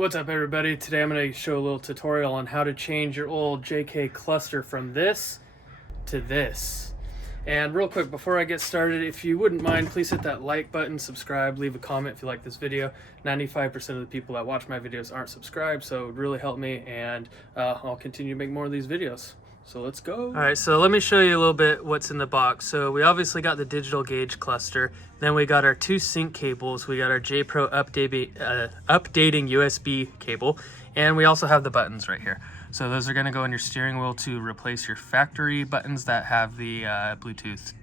What's up everybody? Today I'm going to show a little tutorial on how to change your old JK cluster from this to this. And real quick, before I get started, if you wouldn't mind, please hit that like button, subscribe, leave a comment if you like this video. 95% of the people that watch my videos aren't subscribed, so it would really help me, and I'll continue to make more of these videos. So let's go. All right, so let me show you a little bit what's in the box. So we obviously got the digital gauge cluster. Then we got our two sync cables. We got our J-Pro updating USB cable. And we also have the buttons right here. So those are gonna go in your steering wheel to replace your factory buttons that have the Bluetooth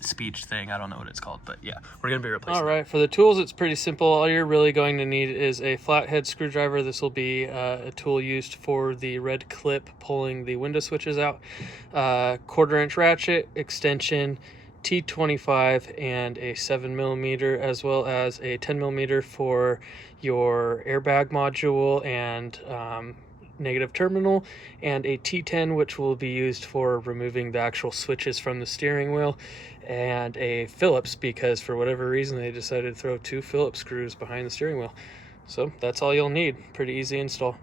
speech thing. I don't know what it's called, but yeah, we're gonna be replacing. All right, for the tools, it's pretty simple. All you're really going to need is a flathead screwdriver. This will be a tool used for the red clip pulling the window switches out, 1/4-inch ratchet, extension, T25, and a 7mm, as well as a 10mm for your airbag module and negative terminal, and a T10, which will be used for removing the actual switches from the steering wheel, and a Phillips, because for whatever reason they decided to throw 2 Phillips screws behind the steering wheel. So that's all you'll need. Pretty easy install.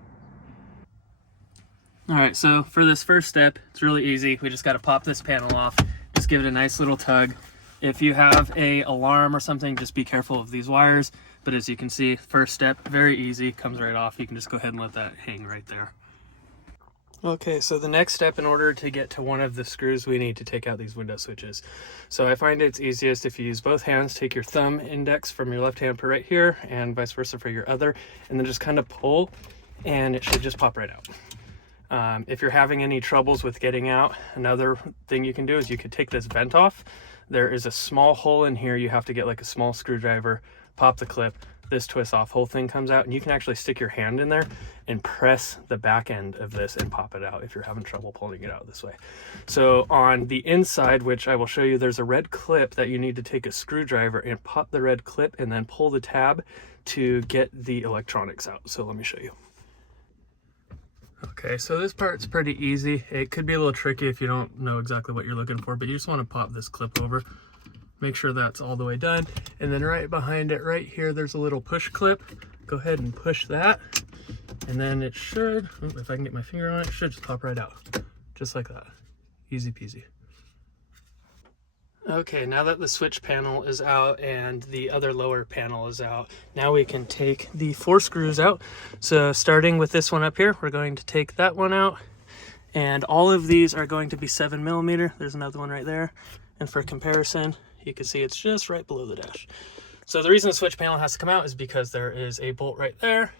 All right, so for this first step, it's really easy. We just got to pop this panel off. Just give it a nice little tug. If you have a alarm or something, just be careful of these wires. But as you can see, first step, very easy, comes right off. You can just go ahead and let that hang right there. Okay, so the next step, in order to get to one of the screws, we need to take out these window switches. So I find it's easiest if you use both hands. Take your thumb index from your left hand, put right here, and vice versa for your other, and then just kind of pull, and it should just pop right out. If you're having any troubles with getting out, another thing you can do is you could take this vent off. There is a small hole in here. You have to get like a small screwdriver, pop the clip, this twists off, whole thing comes out, and you can actually stick your hand in there and press the back end of this and pop it out if you're having trouble pulling it out this way. So on the inside, which I will show you, there's a red clip that you need to take a screwdriver and pop the red clip and then pull the tab to get the electronics out. So let me show you. Okay, so this part's pretty easy. It could be a little tricky if you don't know exactly what you're looking for, but you just want to pop this clip over. Make sure that's all the way done. And then right behind it, right here, there's a little push clip. Go ahead and push that. And then it should, if I can get my finger on it, it should just pop right out. Just like that. Easy peasy. Okay, now that the switch panel is out and the other lower panel is out, now we can take the 4 screws out. So starting with this one up here, we're going to take that one out. And all of these are going to be 7mm. There's another one right there. And for comparison, you can see it's just right below the dash. So the reason the switch panel has to come out is because there is a bolt right there.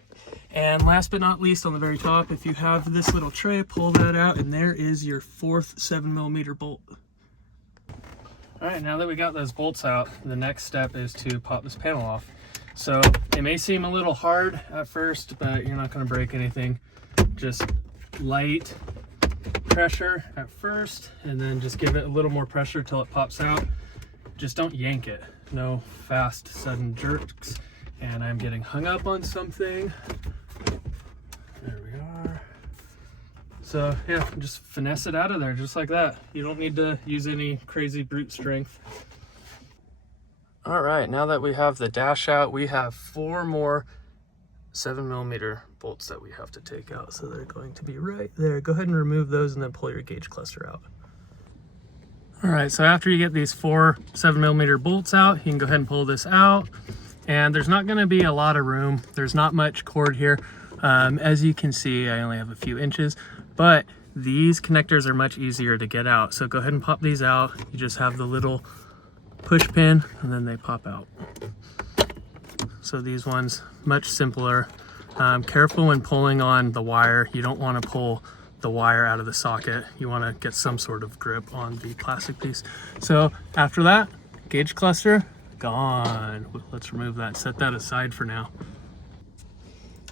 And last but not least, on the very top, if you have this little tray, pull that out, and there is your 4th 7mm bolt. All right, now that we got those bolts out, the next step is to pop this panel off. So it may seem a little hard at first, but you're not going to break anything. Just light pressure at first, and then just give it a little more pressure till it pops out. Just don't yank it. No fast, sudden jerks. And I'm getting hung up on something. There we are. So yeah, just finesse it out of there just like that. You don't need to use any crazy brute strength. All right, now that we have the dash out, we have 4 more 7mm bolts that we have to take out. So they're going to be right there. Go ahead and remove those and then pull your gauge cluster out. All right, so after you get these 4 7mm bolts out, you can go ahead and pull this out. And there's not gonna be a lot of room. There's not much cord here. As you can see, I only have a few inches, but these connectors are much easier to get out. So go ahead and pop these out. You just have the little push pin and then they pop out. So these ones, much simpler. Careful when pulling on the wire. You don't wanna pull the wire out of the socket. You wanna get some sort of grip on the plastic piece. So after that, gauge cluster, gone. Let's remove that, set that aside for now.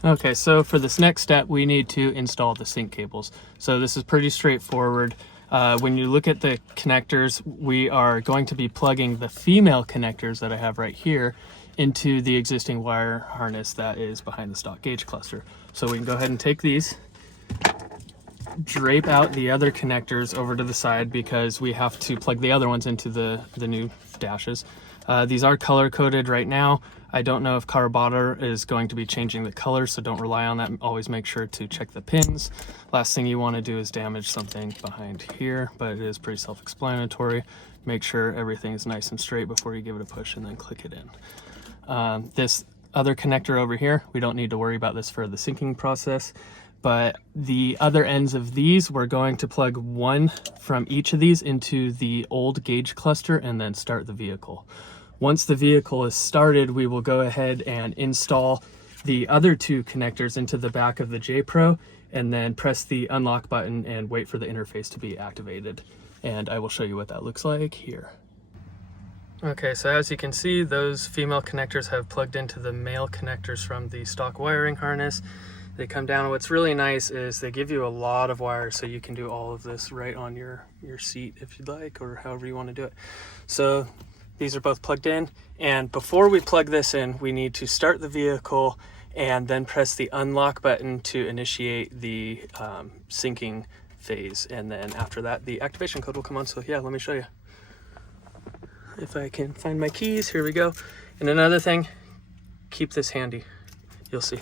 Okay, so for this next step, we need to install the sync cables. So this is pretty straightforward. When you look at the connectors, we are going to be plugging the female connectors that I have right here into the existing wire harness that is behind the stock gauge cluster. So we can go ahead and take these, drape out the other connectors over to the side because we have to plug the other ones into the new dashes. These are color coded right now. I don't know if Carobotor is going to be changing the color, so don't rely on that. Always make sure to check the pins. Last thing you want to do is damage something behind here, but it is pretty self-explanatory. Make sure everything is nice and straight before you give it a push and then click it in. This other connector over here, we don't need to worry about this for the syncing process, but the other ends of these, we're going to plug one from each of these into the old gauge cluster and then start the vehicle. Once the vehicle is started, we will go ahead and install the other two connectors into the back of the J Pro and then press the unlock button and wait for the interface to be activated. And I will show you what that looks like here. Okay, so as you can see, those female connectors have plugged into the male connectors from the stock wiring harness. They come down. What's really nice is they give you a lot of wires, so you can do all of this right on your seat if you'd like, or however you want to do it. So these are both plugged in, and before we plug this in, we need to start the vehicle and then press the unlock button to initiate the syncing phase, and then after that the activation code will come on. So yeah, let me show you. If I can find my keys, here we go. And another thing, keep this handy, you'll see.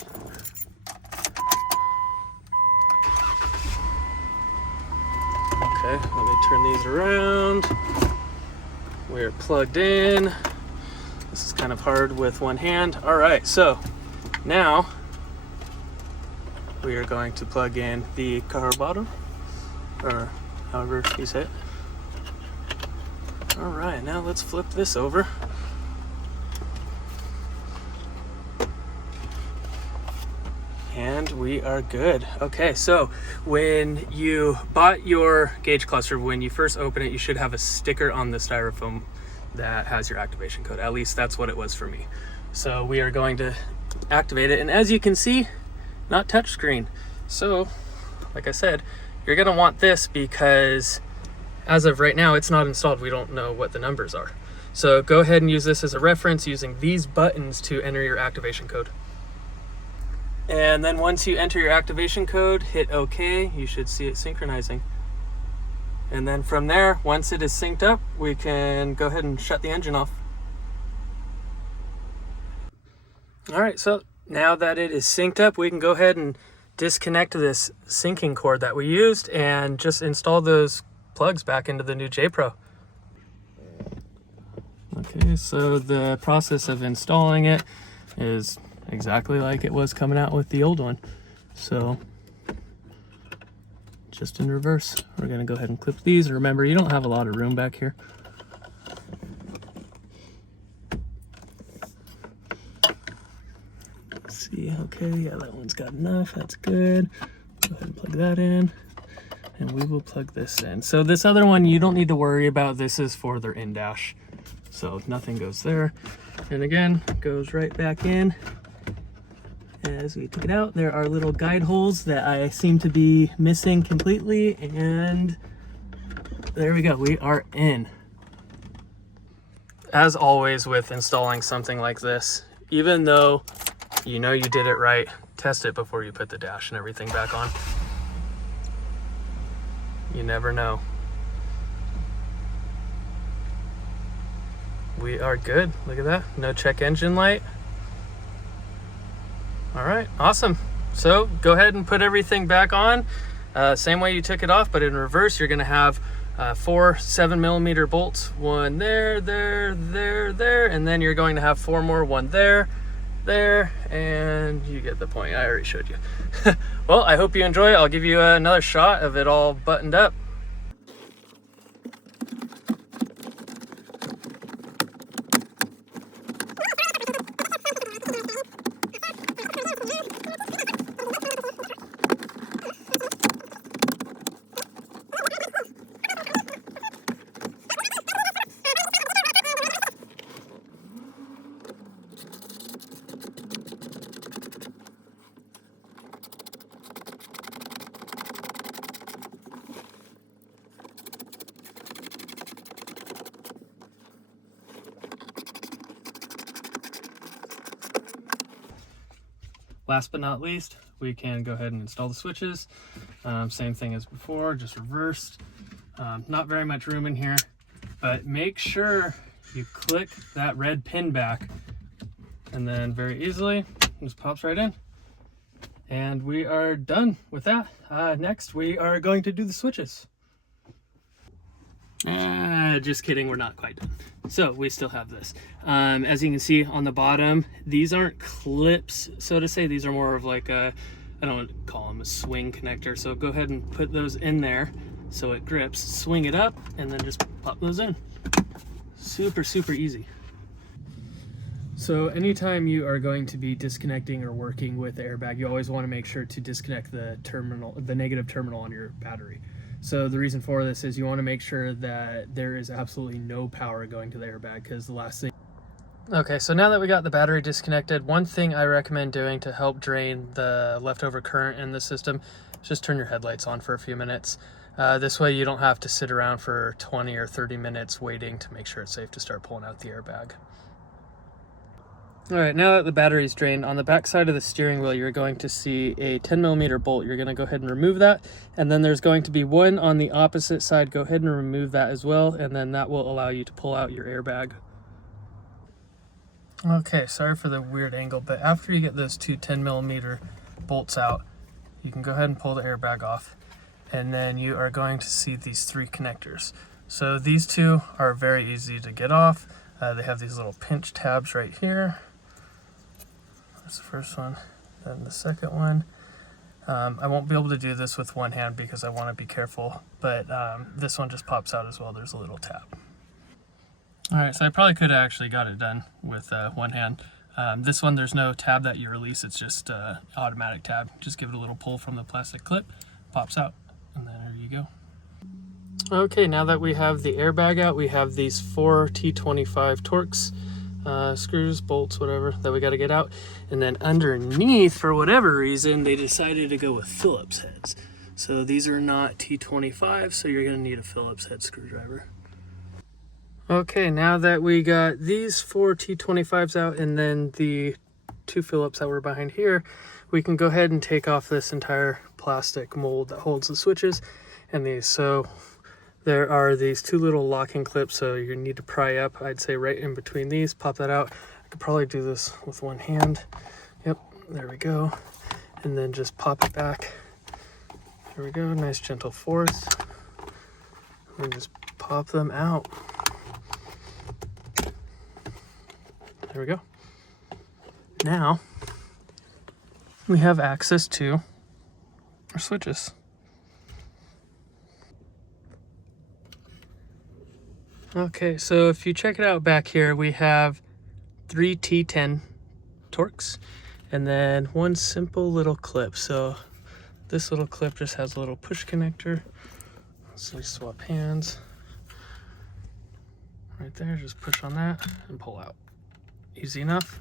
Okay, let me turn these around. We're plugged in. This is kind of hard with one hand. All right, so now we are going to plug in the Carobotor, or however you say it. All right, now let's flip this over. And we are good. Okay, so when you bought your gauge cluster, when you first open it, you should have a sticker on the styrofoam that has your activation code. At least that's what it was for me. So we are going to activate it, and as you can see, not touchscreen. So like I said, you're gonna want this because as of right now, it's not installed. We don't know what the numbers are. So go ahead and use this as a reference using these buttons to enter your activation code. And then once you enter your activation code, hit OK. You should see it synchronizing. And then from there, once it is synced up, we can go ahead and shut the engine off. All right, so now that it is synced up, we can go ahead and disconnect this syncing cord that we used and just install those plugs back into the new J Pro. Okay, so the process of installing it is exactly like it was coming out with the old one. So just in reverse, we're gonna go ahead and clip these. Remember, you don't have a lot of room back here. Let's see, okay, yeah, that one's got enough, that's good. Go ahead and plug that in, and we will plug this in. So this other one, you don't need to worry about. This is for their in-dash, so nothing goes there. And again, goes right back in. As we took it out, there are little guide holes that I seem to be missing completely, and there we go, we are in. As always with installing something like this, even though you know you did it right, test it before you put the dash and everything back on. You never know. We are good, look at that, no check engine light. All right, awesome. So go ahead and put everything back on. Same way you took it off, but in reverse. You're gonna have 4 7mm bolts, one there, there, and then you're going to have 4 more, one there, and you get the point. I already showed you. Well, I hope you enjoy it. I'll give you another shot of it all buttoned up. Last but not least, we can go ahead and install the switches. Same thing as before, just reversed. Not very much room in here, but make sure you click that red pin back, and then very easily, it just pops right in. And we are done with that. Next, we are going to do the switches. Just kidding, we're not quite done. So we still have this. As you can see on the bottom, these aren't clips, so to say. These are more of like a, I don't want to call them a swing connector. So go ahead and put those in there so it grips. Swing it up and then just pop those in. Super, super easy. So anytime you are going to be disconnecting or working with the airbag, you always want to make sure to disconnect the terminal, the negative terminal on your battery. So the reason for this is you want to make sure that there is absolutely no power going to the airbag, because the last thing... Okay, so now that we got the battery disconnected, one thing I recommend doing to help drain the leftover current in the system is just turn your headlights on for a few minutes. This way you don't have to sit around for 20 or 30 minutes waiting to make sure it's safe to start pulling out the airbag. All right, now that the battery is drained, on the back side of the steering wheel, you're going to see a 10mm bolt. You're going to go ahead and remove that. And then there's going to be one on the opposite side. Go ahead and remove that as well. And then that will allow you to pull out your airbag. Okay, sorry for the weird angle, but after you get those two 10mm bolts out, you can go ahead and pull the airbag off. And then you are going to see these three connectors. So these two are very easy to get off. They have these little pinch tabs right here. That's the first one. Then the second one. I won't be able to do this with one hand because I want to be careful, but this one just pops out as well. There's a little tab. All right, so I probably could have actually got it done with one hand. This one, there's no tab that you release. It's just automatic tab. Just give it a little pull from the plastic clip, pops out, and then there you go. Okay, now that we have the airbag out, we have these 4 T25 Torx screws, bolts, whatever, that we got to get out. And then underneath, for whatever reason, they decided to go with Phillips heads. So these are not T25, so you're going to need a Phillips head screwdriver. Okay, now that we got these 4 T25s out and then the 2 Phillips that were behind here, we can go ahead and take off this entire plastic mold that holds the switches and these. So there are these 2 little locking clips, so you need to pry up, I'd say right in between these, pop that out. I could probably do this with one hand. Yep, there we go. And then just pop it back. There we go, nice gentle force. And just pop them out. There we go. Now, we have access to our switches. Okay, so if you check it out back here, we have 3 T10 Torx and then one simple little clip. So this little clip just has a little push connector. So we swap hands. Right there, just push on that and pull out. Easy enough.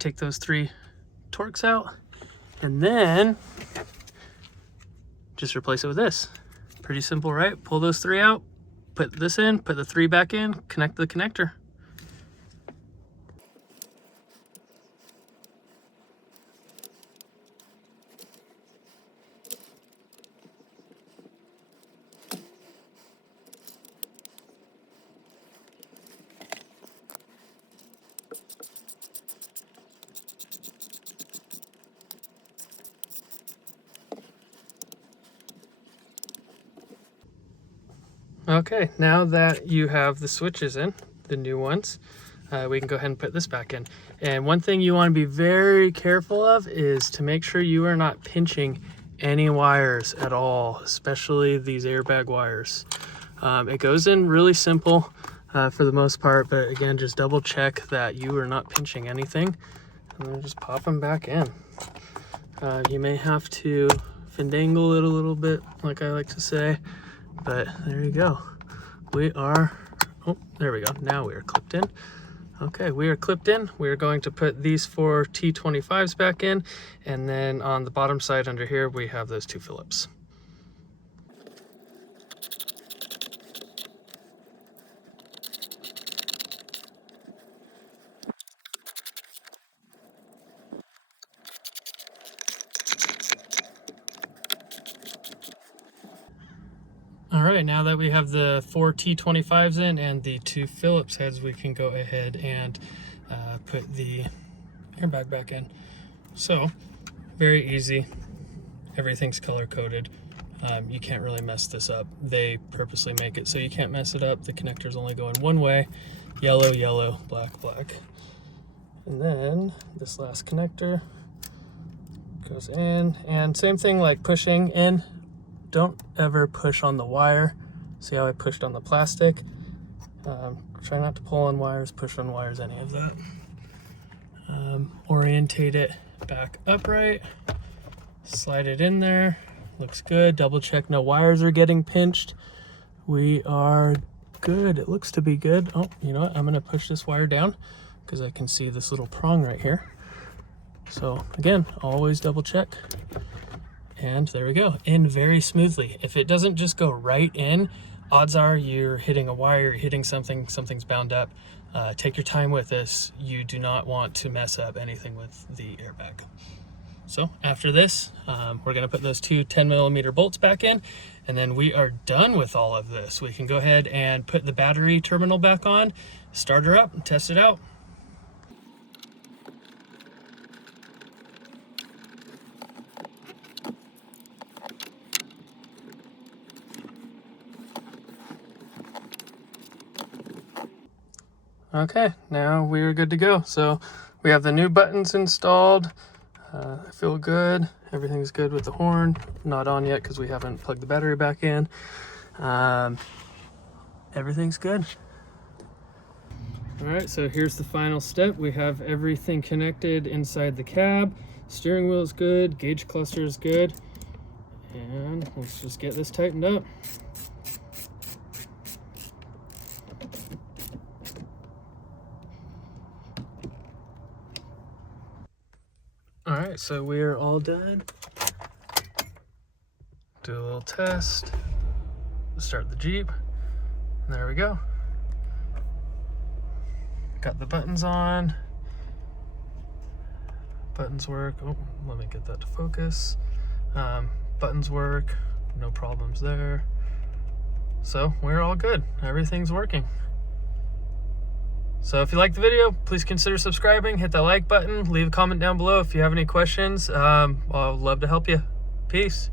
Take those 3 Torx out and then just replace it with this. Pretty simple, right? Pull those 3 out. Put this in, put the 3 back in, connect the connector. Okay, now that you have the switches in, the new ones, we can go ahead and put this back in. And one thing you want to be very careful of is to make sure you are not pinching any wires at all, especially these airbag wires. It goes in really simple for the most part, but again, just double check that you are not pinching anything and then just pop them back in. You may have to finagle it a little bit, like I like to say, but there you go. We are, oh, there we go. Now we are clipped in. Okay, we are clipped in. We are going to put these 4 T25s back in, and then on the bottom side under here, we have those 2 Phillips. All right, now that we have the 4 T25s in and the 2 Phillips heads, we can go ahead and put the airbag back in. So, very easy. Everything's color coded. You can't really mess this up. They purposely make it so you can't mess it up. The connectors only go in one way: yellow, yellow, black, black. And then this last connector goes in, and same thing like pushing in. Don't ever push on the wire. See how I pushed on the plastic? Try not to pull on wires, push on wires, any of that. Orientate it back upright, slide it in there. Looks good. Double check no wires are getting pinched. We are good. It looks to be good. Oh, you know what? I'm gonna push this wire down because I can see this little prong right here. So again, always double check. And there we go, in very smoothly. If it doesn't just go right in, odds are you're hitting a wire, you're hitting something, something's bound up. Take your time with this. You do not want to mess up anything with the airbag. So after this, we're gonna put those 2 10mm bolts back in, and then we are done with all of this. We can go ahead and put the battery terminal back on, start her up, and test it out. Okay, now we're good to go. So we have the new buttons installed. I feel good. Everything's good with the horn. Not on yet because we haven't plugged the battery back in. Everything's good. All right, so here's the final step. We have everything connected inside the cab. Steering wheel is good. Gauge cluster is good. And let's just get this tightened up. All right, so we are all done. Do a little test. Start the Jeep. And there we go. Got the buttons on. Buttons work. Oh, let me get that to focus. Buttons work. No problems there. So we're all good. Everything's working. So if you like the video, please consider subscribing, hit that like button, leave a comment down below if you have any questions. I'll love to help you. Peace.